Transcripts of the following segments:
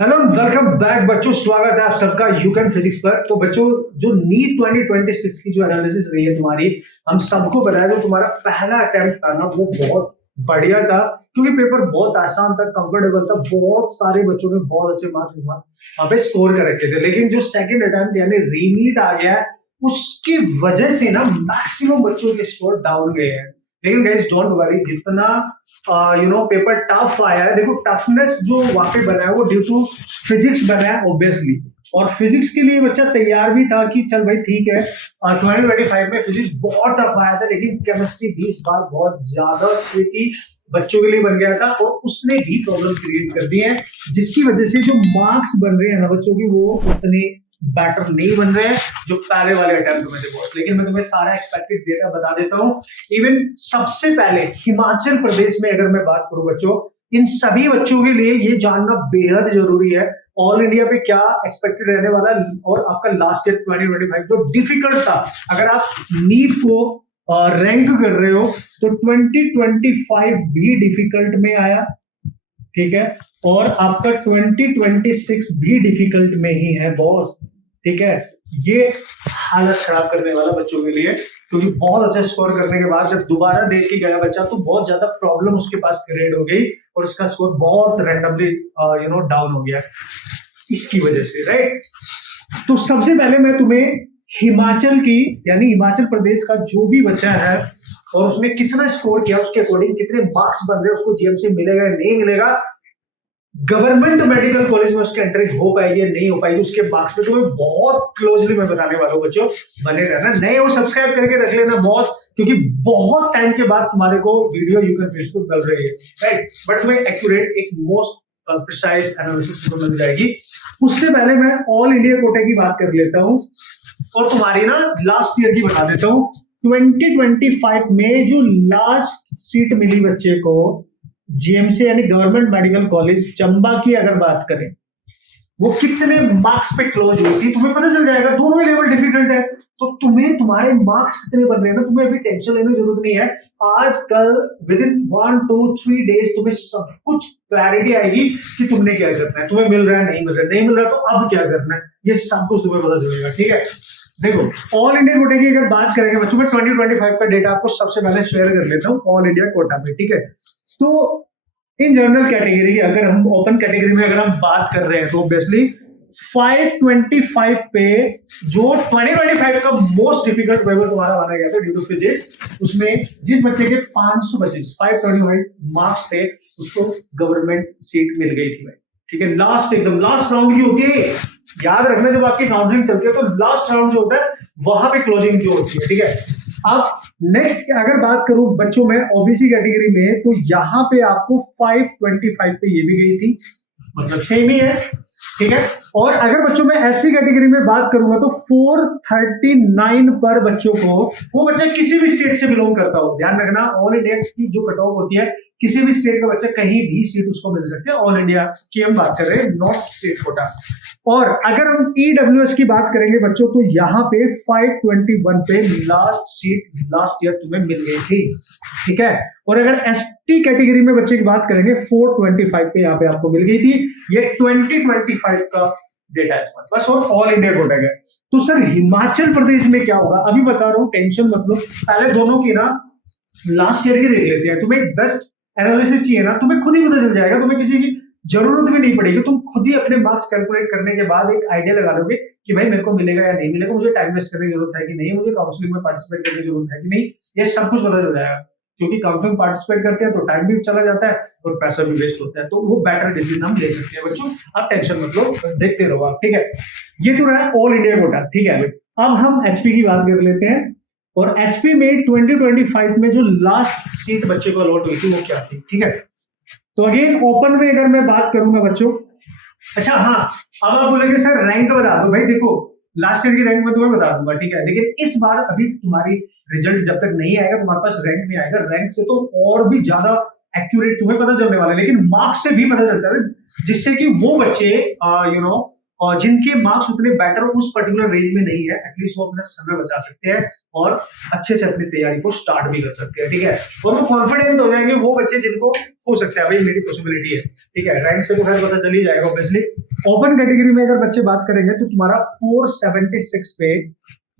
Hello welcome back बच्चों, स्वागत है आप सबका यू कैन फिजिक्स पर। तो बच्चों, जो नीट 2026 की जो एनालिसिस रही है तुम्हारी, हम सबको बताया जो तुम्हारा पहला अटेम्प्ट था ना, वो बहुत बढ़िया था। क्योंकि पेपर बहुत आसान था, कंफर्टेबल था, बहुत सारे बच्चों ने बहुत अच्छे मार्क्स वहां पे स्कोर कर रखे थे। लेकिन जो सेकंड अटेम्प्ट यानी रीनीट आ गया है, उसकी वजह से ना मैक्सिमम बच्चों के स्कोर डाउन गए हैं। लेकिन गाइस डोंट वरी, जितना पेपर टफ आया है, देखो टफनेस जो वहां पे बना है वो ड्यू टू फिजिक्स बना है ऑब्वियसली। और फिजिक्स के लिए बच्चा तैयार भी था कि चल भाई ठीक है, 2025 में फिजिक्स बहुत टफ आया था, लेकिन केमिस्ट्री भी इस बार बहुत ज्यादा ट्रिकी बच्चों के लिए बन गया था और उसने भी प्रॉब्लम क्रिएट कर दी है, जिसकी वजह से जो मार्क्स बन रहे हैं ना बच्चों की, वो उतने बेटर नहीं बन रहे हैं जो पहले वाले अटेम्प्ट में थे बॉस। लेकिन मैं तुम्हें सारा एक्सपेक्टेड डेटा बता देता हूँ। इवन सबसे पहले हिमाचल प्रदेश में अगर मैं बात करूं बच्चों, इन सभी बच्चों के लिए ये जानना बेहद जरूरी है ऑल इंडिया पे क्या एक्सपेक्टेड रहने वाला है। और आपका लास्ट ईयर 2025 जो डिफिकल्ट था, अगर आप नीट को रैंक कर रहे हो तो 2025 भी डिफिकल्ट में आया, ठीक है। और आपका 2026 भी डिफिकल्ट में ही है बॉस, ठीक है। ये हालत खराब करने वाला बच्चों के लिए, क्योंकि बहुत अच्छा स्कोर करने के बाद जब दोबारा देख के गया बच्चा तो बहुत ज्यादा प्रॉब्लम उसके पास क्रिएट हो गई और उसका स्कोर बहुत रैंडमली डाउन हो गया इसकी वजह से, राइट। तो सबसे पहले मैं तुम्हें हिमाचल की यानी हिमाचल प्रदेश का जो भी बच्चा है और उसने कितना स्कोर किया, उसके अकॉर्डिंग कितने मार्क्स बन रहे हैं, उसको जीएमसी मिलेगा या नहीं मिलेगा, गवर्नमेंट मेडिकल कॉलेज में उसकी एंट्री हो पाएगी या नहीं हो पाएगी, उसके मार्क्स पे तुम्हें बहुत क्लोजली मैं बताने वाला हूँ बच्चों। बने रहना, नए हो सब्सक्राइब करके रख लेना बॉस, क्योंकि बहुत टाइम के बाद तुम्हारे को वीडियो यू कैन फेसबुक मिल रही है, राइट। बट तुम्हें एक्यूरेट एक मोस्ट प्रिसाइज एनालिसिस तो मिल जाएगी। उससे पहले मैं ऑल इंडिया कोटे की बात कर लेता हूँ और तुम्हारी ना लास्ट ईयर की बता देता हूँ। 2025 में जो लास्ट सीट मिली बच्चे को जीएमसी यानी गवर्नमेंट मेडिकल कॉलेज चंबा की अगर बात करें, वो कितने मार्क्स पे क्लोज हुई थी तुम्हें पता चल जाएगा। दोनों ही लेवल डिफिकल्ट है, तो तुम्हें तुम्हारे मार्क्स कितने बन रहे हैं ना, तुम्हें अभी टेंशन लेने की जरूरत नहीं है। आज कल विद इन 1 2 3 डेज तुम्हें सब कुछ क्लैरिटी आएगी कि तुमने क्या करना है, तुम्हें मिल रहा है नहीं मिल रहा है, नहीं मिल रहा तो अब क्या करना है, ये सब कुछ तुम्हें पता चलेगा, ठीक है। देखो, ऑल इंडिया कोटा की अगर बात करेंगे बच्चों में 2025 का डेटा आपको सबसे पहले शेयर कर लेता हूँ ऑल इंडिया कोटा में, ठीक है। तो इन जनरल कैटेगरी की अगर हम ओपन कैटेगरी में अगर हम बात कर रहे हैं तो ऑब्वियसली 525 पे जो 2025 का मोस्ट डिफिकल्ट पेपर तुम्हारा माना गया था ड्यू टू फिजिक्स, उसमें जिस बच्चे के 525 मार्क्स थे उसको गवर्नमेंट सीट मिल गई थी भाई, ठीक है। लास्ट एकदम लास्ट राउंड की होती है, याद रखना, जब आपकी काउंसलिंग चलती है तो लास्ट राउंड जो होता है वहां पे क्लोजिंग जो होती है, ठीक है। अब नेक्स्ट अगर बात करूं बच्चों में ओबीसी कैटेगरी में, तो यहां पे आपको 525 पे ये भी गई थी, मतलब सेम ही है, ठीक है। और अगर बच्चों में एससी कैटेगरी में बात करूंगा तो 439 पर बच्चों को, वो बच्चा किसी भी स्टेट से बिलोंग करता हो, ध्यान रखना ऑल इंडिया की जो कट ऑफ होती है, किसी भी स्टेट का बच्चा कहीं भी सीट उसको मिल सकती है, ऑल इंडिया की हम बात कर रहे हैं, नॉट स्टेट कोटा। और अगर हम ईडब्ल्यूएस की बात करेंगे बच्चों, तो यहाँ पे 521 पे लास्ट सीट लास्ट ईयर तुम्हें मिल गई थी, ठीक है। और अगर एसटी कैटेगरी में बच्चे की बात करेंगे 425 पे यहाँ पे आपको मिल गई थी। ये 2025 का डेटा है बस, और ऑल इंडिया कोटा है। तो सर हिमाचल प्रदेश में क्या होगा, अभी बता रहा हूँ, टेंशन मत लो। पहले दोनों की ना लास्ट ईयर की देख लेते हैं, तुम्हें बेस्ट एनालिसिस चाहिए ना, तुम्हें खुद ही पता चल जाएगा, तुम्हें किसी की जरूरत भी नहीं पड़ेगी, तुम खुद ही अपने मार्क्स कैलकुलेट करने के बाद एक आइडिया लगा लोगे कि भाई मेरे को मिलेगा या नहीं मिलेगा, मुझे टाइम वेस्ट करने की जरूरत है कि नहीं, मुझे काउंसलिंग में पार्टिसिपेट करने की जरूरत है कि नहीं, ये सब कुछ पता चल जाएगा। क्योंकि काउंसलिंग पार्टिसिपेट करते हैं तो टाइम भी चला जाता है और पैसा भी वेस्ट होता है, तो वो बेटर डिसीजन हम ले सकते हैं बच्चों। आप टेंशन मत लो, बस देखते रहो आप, ठीक है। ये तो रहा ऑल इंडिया कोटा, ठीक है। अब हम एचपी की बात कर लेते हैं, और एचपी में 2025 में जो लास्ट सीट बच्चे को अलॉट हुई थी वो क्या थी, ठीक है। तो अगेन ओपन में अगर मैं बात करूंगा बच्चों, अच्छा हाँ, अब आप बोलेंगे सर रैंक बता दो, भाई देखो लास्ट ईयर की रैंक मैं तुम्हें बता दूंगा, ठीक है। लेकिन इस बार अभी तुम्हारी रिजल्ट जब तक नहीं आएगा, तुम्हारे पास रैंक नहीं आएगा, रैंक से तो और भी ज्यादा एक्यूरेट तुम्हें पता चलने वाला है, लेकिन मार्क्स से भी पता चलता है, जिससे कि वो बच्चे और जिनके मार्क्स उतने बेटर उस पर्टिकुलर रेंज में नहीं है, एटलीस्ट वो अपना समय बचा सकते हैं और अच्छे से अपनी तैयारी को स्टार्ट भी कर सकते हैं, ठीक है। और वो कॉन्फिडेंट हो जाएंगे वो बच्चे जिनको हो सकता है भाई मेरी पॉसिबिलिटी है, ठीक है। रैंक से तो खैर पता चल ही जाएगा ऑब्वियसली। ओपन कैटेगरी में अगर बच्चे बात करेंगे तो तुम्हारा 476 पे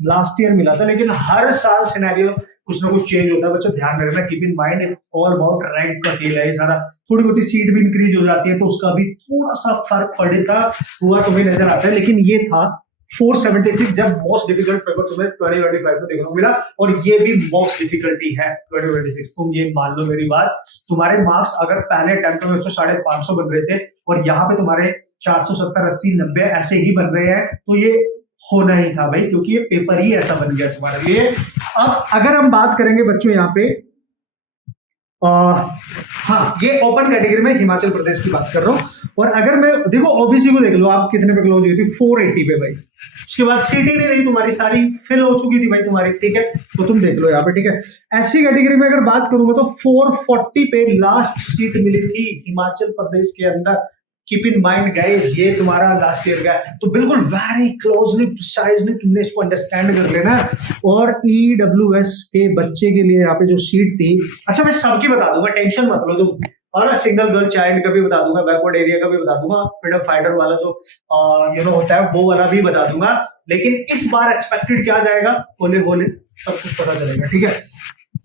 लास्ट ईयर मिला था, लेकिन हर साल सिनेरियो कुछ ना कुछ चेंज होता है बच्चों, ध्यान रखना, keep in mind all about rank का खेल है ये सारा। थोड़ी बहुत सीट भी इंक्रीज हो जाती है तो उसका भी थोड़ा सा फर्क पड़ेगा हुआ तुम्हें नजर आता है, लेकिन ये था 476 जब मोस्ट डिफिकल्ट पेपर तुम्हें 2025 में देखने को मिला, और ये भी मोस्ट डिफिकल्टी है 2026। तुम ये मान लो मेरी बात, तुम्हारे मार्क्स अगर पहले अटेम्प्ट में 550 बन रहे थे और यहाँ पे तुम्हारे 470, 80, 90 ऐसे ही बन रहे हैं, तो ये होना ही था भाई, क्योंकि ये पेपर ही ऐसा बन गया तुम्हारे लिए। अब अगर हम बात करेंगे बच्चों यहाँ पे हाँ, ये ओपन कैटेगरी में हिमाचल प्रदेश की बात कर रहा हूं, और अगर मैं देखो ओबीसी को देख लो, आप कितने पे क्लोज हुई थी, 480 पे भाई। उसके बाद सीटी नहीं रही तुम्हारी, सारी फिल हो चुकी थी भाई तुम्हारी, ठीक है, तो तुम देख लो यहाँ पे, ठीक है। एससी कैटेगरी में अगर बात करूंगा तो 440 पे लास्ट सीट मिली थी हिमाचल प्रदेश के अंदर। कीप इन माइंड गाइस, ये तुम्हारा लास्ट ईयर का है, तो बिल्कुल वेरी क्लोजली प्रिसाइजली तुमने इसको अंडरस्टैंड कर लेना। और ईडब्ल्यूएस के बच्चे के लिए यहाँ पे जो सीट थी, अच्छा मैं सबकी बता दूंगा, टेंशन मत लो तुम, और सिंगल गर्ल चाइल्ड का भी बता दूंगा, बैकवर्ड एरिया का भी बता दूंगा, फ्रीडम फाइटर वाला जो होता है वो वाला भी बता दूंगा, लेकिन इस बार एक्सपेक्टेड क्या जाएगा होले होले सब कुछ पता चलेगा, ठीक है।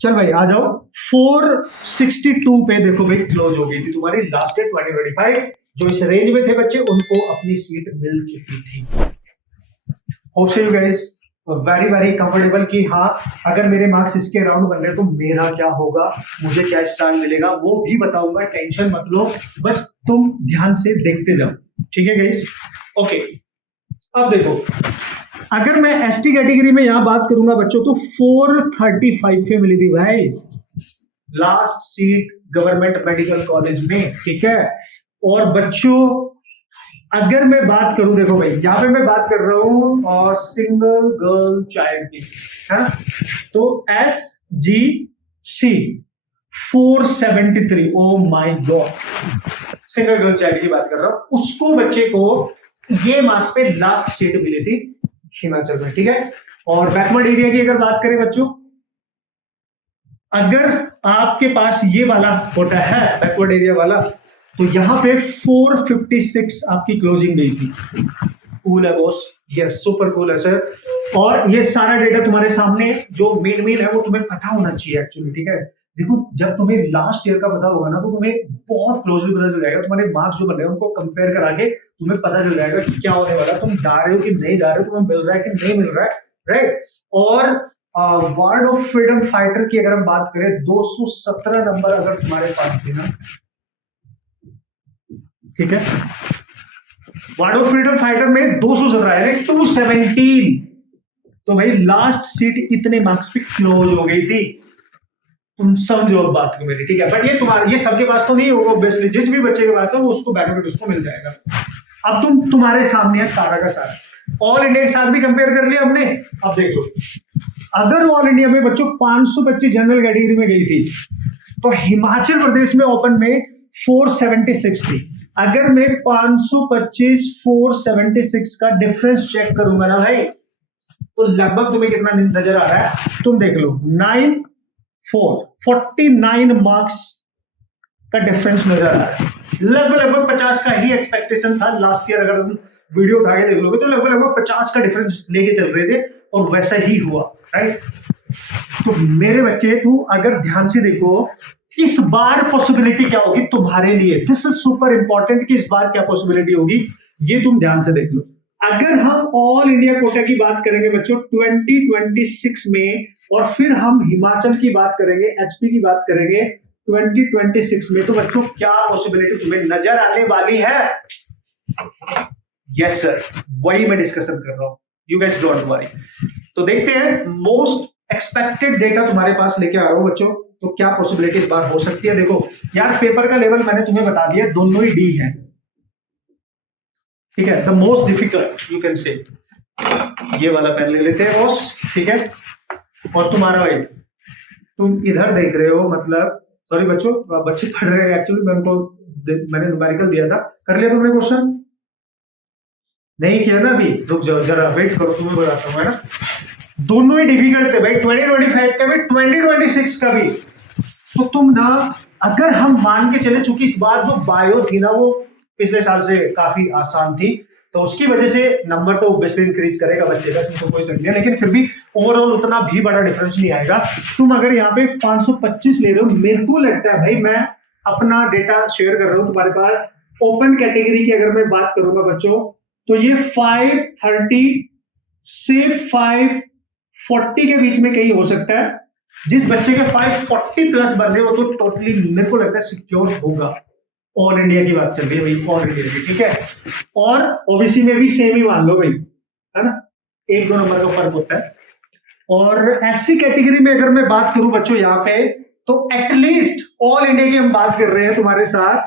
चल भाई आ जाओ, 462 पे देखो भाई क्लोज हो गई थी तुम्हारी लास्ट ईयर 2025। जो इस रेंज में थे बच्चे उनको अपनी सीट मिल चुकी थी। Hope so you guys very very comfortable कि हाँ अगर मेरे मार्क्स इसके अराउंड बन रहे तो मेरा क्या होगा, मुझे क्या स्थान मिलेगा, वो भी बताऊंगा, टेंशन मत लो, बस तुम ध्यान से देखते जाओ, ठीक है गाइस। ओके, अब देखो अगर मैं एसटी कैटेगरी में यहां बात करूंगा बच्चों तो 435 पे मिली थी भाई last seat government medical college में, ठीक है। और बच्चों अगर मैं बात करूं, देखो भाई यहां पे मैं बात कर रहा हूं और सिंगल गर्ल चाइल्ड की, है ना, तो S G C 473, oh my god, single girl child की बात कर रहा हूं, उसको बच्चे को ये मार्क्स पे लास्ट सीट मिली थी हिमाचल में, ठीक है। और बैकवर्ड एरिया की अगर बात करें बच्चों, अगर आपके पास ये वाला कोटा है बैकवर्ड एरिया वाला, तो यहां पे 456 आपकी क्लोजिंग गई थी। कूल है बॉस, यस सुपर कूल है सर। और ये सारा डेटा तुम्हारे सामने जो मेन है वो तुम्हें पता होना चाहिए एक्चुअली, ठीक है। देखो जब तुम्हें लास्ट ईयर का पता होगा ना तो तुम्हें बहुत क्लोजली पता चल जाएगा, तुम्हारे मार्क्स जो बन रहे हैं उनको कंपेयर करा के तुम्हें पता चल जाएगा कि क्या होने वाला है, तुम जा रहे हो कि नहीं जा रहे हो, तुम्हें मिल रहा है कि नहीं मिल रहा है, राइट। और वार्ड ऑफ फ्रीडम फाइटर की अगर हम बात करें 217 नंबर अगर तुम्हारे पास थे ना, ठीक है, वार्ड ऑफ फ्रीडम फाइटर में 217 है, 217, तो भाई लास्ट सीट इतने मार्क्स पे क्लोज हो गई थी, तुम समझो अब बात को मेरी, ठीक है। बट ये तुम्हारे, ये सबके पास तो नहीं होगा ऑब्वियसली, जिस भी बच्चे के पास है वो उसको बेनिफिट उसको मिल जाएगा। अब तुम्हारे सामने है सारा का सारा, ऑल इंडिया के साथ भी कंपेयर कर लिया हमने। अब देख लो, अगर ऑल इंडिया में बच्चों 525 जनरल कैटेगरी में गई थी तो हिमाचल प्रदेश में ओपन में 476 थी। अगर मैं 525 476 का डिफरेंस चेक करूंगा ना भाई, तो लगभग तुम्हें कितना नजर आ रहा है, तुम देख लो 49 मार्क्स का डिफरेंस नजर आ रहा है। लगभग 50 का ही एक्सपेक्टेशन था लास्ट ईयर, अगर तुम वीडियो उठा के देख लोगे तो लगभग 50 का डिफरेंस लेके चल रहे थे और वैसा ही हुआ, राइट। तो मेरे बच्चे तू अगर ध्यान से देखो, इस बार पॉसिबिलिटी क्या होगी तुम्हारे लिए, दिस इज सुपर इंपॉर्टेंट कि इस बार क्या पॉसिबिलिटी होगी, ये तुम ध्यान से देख लो। अगर हम ऑल इंडिया कोटा की बात करेंगे बच्चों 2026 में, और फिर हम हिमाचल की बात करेंगे, एचपी की बात करेंगे 2026 में, तो बच्चों क्या पॉसिबिलिटी तुम्हें नजर आने वाली है? यस सर, वही मैं डिस्कशन कर रहा हूं, यू गाइस डोंट वरी। तो देखते हैं, मोस्ट एक्सपेक्टेड डेटा तुम्हारे पास लेके आ रहा हूं बच्चों, तो क्या पॉसिबिलिटी इस बार हो सकती है। देखो यार पेपर का लेवल मैंने तुम्हें बता दिया, दोनों ही डी है, ठीक है, the most difficult you can say. ये वाला पेन ले लेते हैं बॉस, ठीक है। और तुम्हारा भाई, तुम इधर देख रहे हो, मतलब सॉरी बच्चों, बच्चे पढ़ रहे हैं एक्चुअली, मैंने न्यूमेरिकल दिया था, कर लिया तुमने क्वेश्चन? नहीं किया ना अभी, रुक जाओ जरा, वेट करो, तुम्हें बताता हूँ, है ना। दोनों ही डिफिकल्ट थे भाई, 2025 का भी 2026 का भी। तो तुम ना, अगर हम मान के चले, चूंकि इस बार जो बायो थी ना वो पिछले साल से काफी आसान थी, तो उसकी वजह से नंबर तो ऑब्वियसली इंक्रीज करेगा बच्चे का, इसमें तो कोई शक नहीं है, लेकिन फिर भी ओवरऑल उतना भी बड़ा डिफरेंस नहीं आएगा। तुम अगर यहाँ पे 525 ले रहे हो, मेरे को लगता है भाई, मैं अपना डेटा शेयर कर रहा हूँ तुम्हारे पास, ओपन कैटेगरी की अगर मैं बात करूंगा बच्चों, तो ये 530 से 540 के बीच में कहीं हो सकता है। जिस बच्चे के 540 प्लस बन रहे हो तो टोटली मेरे को लगता है सिक्योर होगा। ऑल इंडिया की बात चल रही है भाई, ऑल इंडिया की, ठीक है। और ओबीसी में भी सेम ही मान लो भाई, है ना, 1-2 नंबर का फर्क होता है। और एससी कैटेगरी में अगर मैं बात करूं बच्चों यहाँ पे, तो एटलीस्ट ऑल इंडिया की हम बात कर रहे हैं तुम्हारे साथ,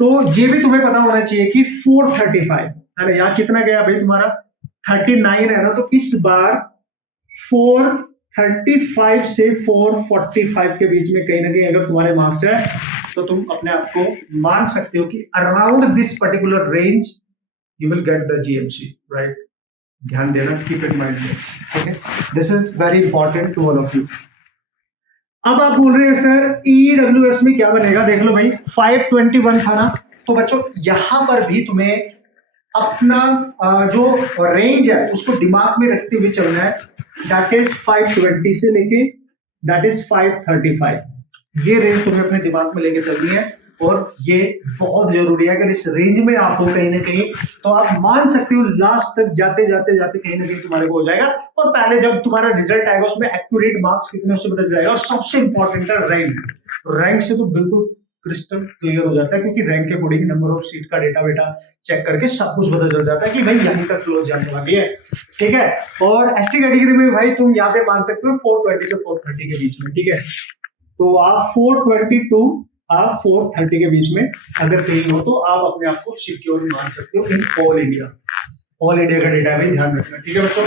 तो ये भी तुम्हें पता होना चाहिए कि 435 है ना। यहाँ कितना गया भाई तुम्हारा, 39 है ना, तो इस बार 435 से 445 के बीच में कहीं ना कहीं अगर तुम्हारे मार्क्स है, तो तुम अपने आप को मान सकते हो कि around this particular range you will get the GMC, right. ध्यान देना, कीप इट माइंड, ठीक है, this is very important to all of you. अब आप बोल रहे हैं सर ईडब्ल्यूएस में क्या बनेगा, देख लो भाई 521 था ना, तो बच्चों यहां पर भी तुम्हें अपना जो रेंज है उसको दिमाग में रखते हुए चलना है, दैट इज 520 से लेके दैट इज 535, ये रेंज तुम्हें अपने दिमाग में लेके चलनी है। और ये बहुत जरूरी है, अगर इस रेंज में आप हो कहीं ना कहीं, तो आप मान सकते हो लास्ट तक जाते जाते जाते कहीं ना कहीं तुम्हारे को हो जाएगा। और पहले जब तुम्हारा रिजल्ट आएगा उसमें एक्यूरेट मार्क्स कितने उससे बदल जाएगा। और सबसे इंपॉर्टेंट है रैंक, रैंक से तो बिल्कुल क्रिस्टल क्लियर हो जाता है, क्योंकि रैंक के अकॉर्डिंग नंबर ऑफ सीट का डेटा बेटा चेक करके सब कुछ पता चल जाता है कि भाई यहीं तक क्लोज जाने वाली है, ठीक है। और एसटी कैटेगरी में भाई तुम यहाँ पे मान सकते हो 420 से 430 के बीच में, ठीक है। तो आप 422 आप 430 के बीच में अगर कहीं हो, तो आप अपने आप को सिक्योर मान सकते हो in all India. All India का डेटा भी ध्यान रखना, ठीक है बच्चों।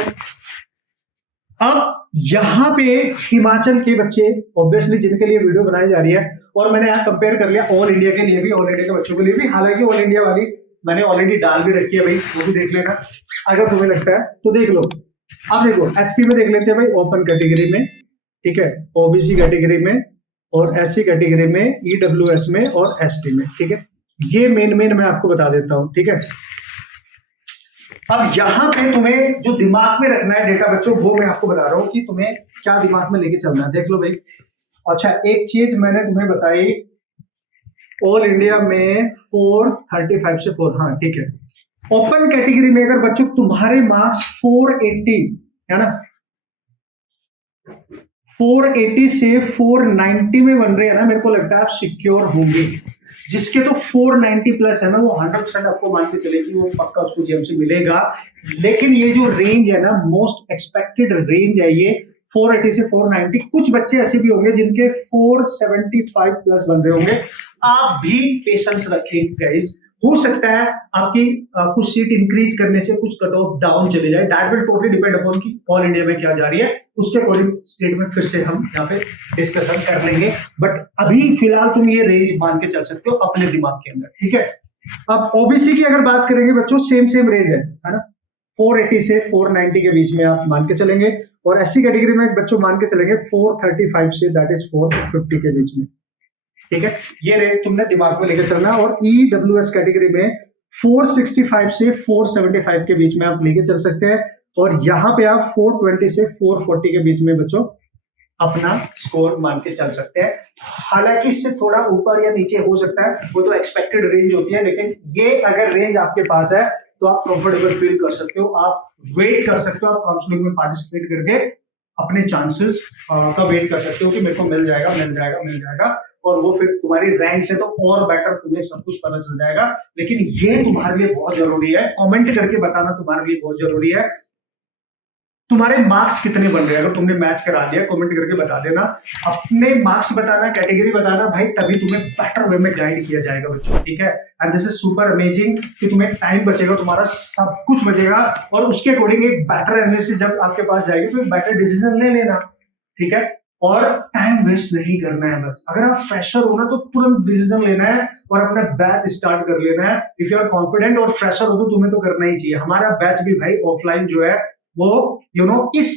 अब यहाँ पे हिमाचल के बच्चे ऑब्वियसली जिनके लिए वीडियो बनाई जा रही है, और मैंने यहाँ कंपेयर कर लिया ऑल इंडिया के लिए भी, ऑल इंडिया के बच्चों के लिए भी। हालांकि ऑल इंडिया वाली मैंने ऑलरेडी डाल भी रखी है भाई, वो भी देख लेना अगर तुम्हें लगता है तो, देख लो। अब देखो एचपी में देख लेते हैं भाई, ओपन कैटेगरी में, ठीक है, ओबीसी कैटेगरी में, और एससी कैटेगरी में, ईडब्ल्यूएस में और एसटी में, ठीक है। ये मेन मैं आपको बता देता हूं, ठीक है। अब यहां पे तुम्हें जो दिमाग में रखना है डेटा बच्चों, वो मैं आपको बता रहा हूं कि तुम्हें क्या दिमाग में लेके चलना है, देख लो भाई। अच्छा, एक चीज मैंने तुम्हें बताई, ऑल इंडिया में 435 से 4, हाँ ठीक है। ओपन कैटेगरी में अगर बच्चों तुम्हारे मार्क्स 480 है ना, 480 से 490 में बन रहे हैं ना, मेरे को लगता है आप सिक्योर होंगे। जिसके तो 490 प्लस है ना, वो 100% आपको मान के चले कि वो पक्का उसको जीएमसी मिलेगा। लेकिन ये जो रेंज है ना, मोस्ट एक्सपेक्टेड रेंज है ये 480 से 490। कुछ बच्चे ऐसे भी होंगे जिनके 475 प्लस बन रहे होंगे। आप भी पेशेंस रखें गाइस, हो सकता है आपकी कुछ सीट इंक्रीज करने से कुछ कट ऑफ डाउन चले जाए, that will totally depend upon कि ऑल इंडिया में क्या जा रही है, उसके अकॉर्डिंग स्टेटमेंट फिर से हम यहाँ पे डिस्कशन कर लेंगे। बट अभी फिलहाल तुम ये रेंज मान के चल सकते हो अपने दिमाग के अंदर, ठीक है। अब ओबीसी की अगर बात करेंगे बच्चों, सेम रेंज है ना, 480 से 490 के बीच में आप मान के चलेंगे। और एससी कैटेगरी में बच्चों मान के चलेंगे 435 से दैट इज 450 के बीच में, ठीक है। ये रेंज तुमने दिमाग में लेकर चलना। और ईडब्ल्यूएस कैटेगरी में 465 से 475 के बीच में आप लेके चल सकते हैं। और यहाँ पे आप 420 से 440 के बीच में बच्चों अपना स्कोर मान के चल सकते हैं। हालांकि इससे थोड़ा ऊपर या नीचे हो सकता है, वो तो एक्सपेक्टेड रेंज होती है, लेकिन ये अगर रेंज आपके पास है तो आप कंफर्टेबल फील कर सकते हो, आप वेट कर सकते हो, आप काउंसलिंग में पार्टिसिपेट करके अपने चांसेस का वेट कर सकते हो कि मेरे को मिल जाएगा। और वो फिर तुम्हारी रैंक से तो और बेटर तुम्हें सब कुछ पता चल जाएगा। लेकिन ये तुम्हारे लिए बहुत जरूरी है, कमेंट करके बताना तुम्हारे लिए बहुत जरूरी है, तुम्हारे मार्क्स कितने बन रहे हैं। अगर तुमने मैच करा दिया कमेंट करके बता देना, अपने मार्क्स बताना, कैटेगरी बताना भाई, तभी तुम्हें बेटर वे में गाइड किया जाएगा बच्चों, ठीक है। And this is super amazing कि तुम्हें टाइम बचेगा, तुम्हारा सब कुछ बचेगा, और उसके अकॉर्डिंग एक बेटर एनालिसिस जब आपके पास जाएगी तो एक बेटर डिसीजन ले लेना, ठीक है। और टाइम वेस्ट नहीं करना है। बस अगर आप फ्रेशर हो ना तो तुरंत डिसीजन लेना है और अपना बैच स्टार्ट कर लेना है। इफ यू आर कॉन्फिडेंट और फ्रेशर हो तो तुम्हें तो करना ही चाहिए। हमारा बैच भी भाई ऑफलाइन जो है वो इस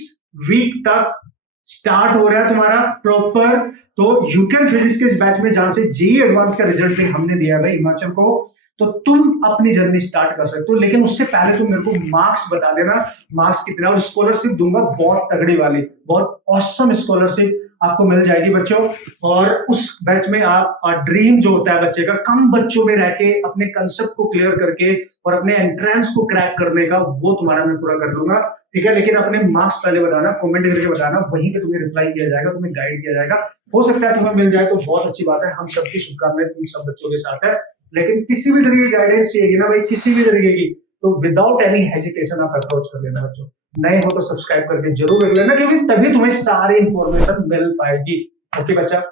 वीक तक स्टार्ट हो रहा है तुम्हारा प्रॉपर। तो यू कैन फिजिक्स के इस बैच में जहां से जेईई एडवांस का रिजल्ट भी हमने दिया है भाई हिमाचल को, तो तुम अपनी जर्नी स्टार्ट कर सकते हो। लेकिन उससे पहले तुम मेरे को मार्क्स बता देना, मार्क्स कितना, और स्कॉलरशिप दूंगा बहुत तगड़ी वाली, बहुत ऑसम स्कॉलरशिप आपको मिल जाएगी बच्चों। और उस बैच में आप ड्रीम जो होता है बच्चे का, कम बच्चों में रह के अपने कंसेप्ट को क्लियर करके और अपने एंट्रेंस को क्रैक करने का, वो तुम्हारा मैं पूरा कर लूंगा। ठीक है, लेकिन अपने मार्क्स पहले बताना, कमेंट करके बताना, वहीं पे तुम्हें रिप्लाई किया जाएगा, तुम्हें गाइड किया जाएगा। हो सकता है तुम्हें मिल जाए तो बहुत अच्छी बात है, हम सबकी शुभकामनाएं तुम सब बच्चों के साथ है। लेकिन किसी भी तरीके की गाइडेंस चाहिए ना भाई, किसी भी तरीके की, तो विदाउट एनी हेजिटेशन आप अप्रोच कर लेना बच्चों। नए हो तो सब्सक्राइब करके जरूर देख लेना, क्योंकि तभी तुम्हें सारी इंफॉर्मेशन मिल पाएगी। ओके बच्चा,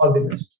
ऑल द बेस्ट।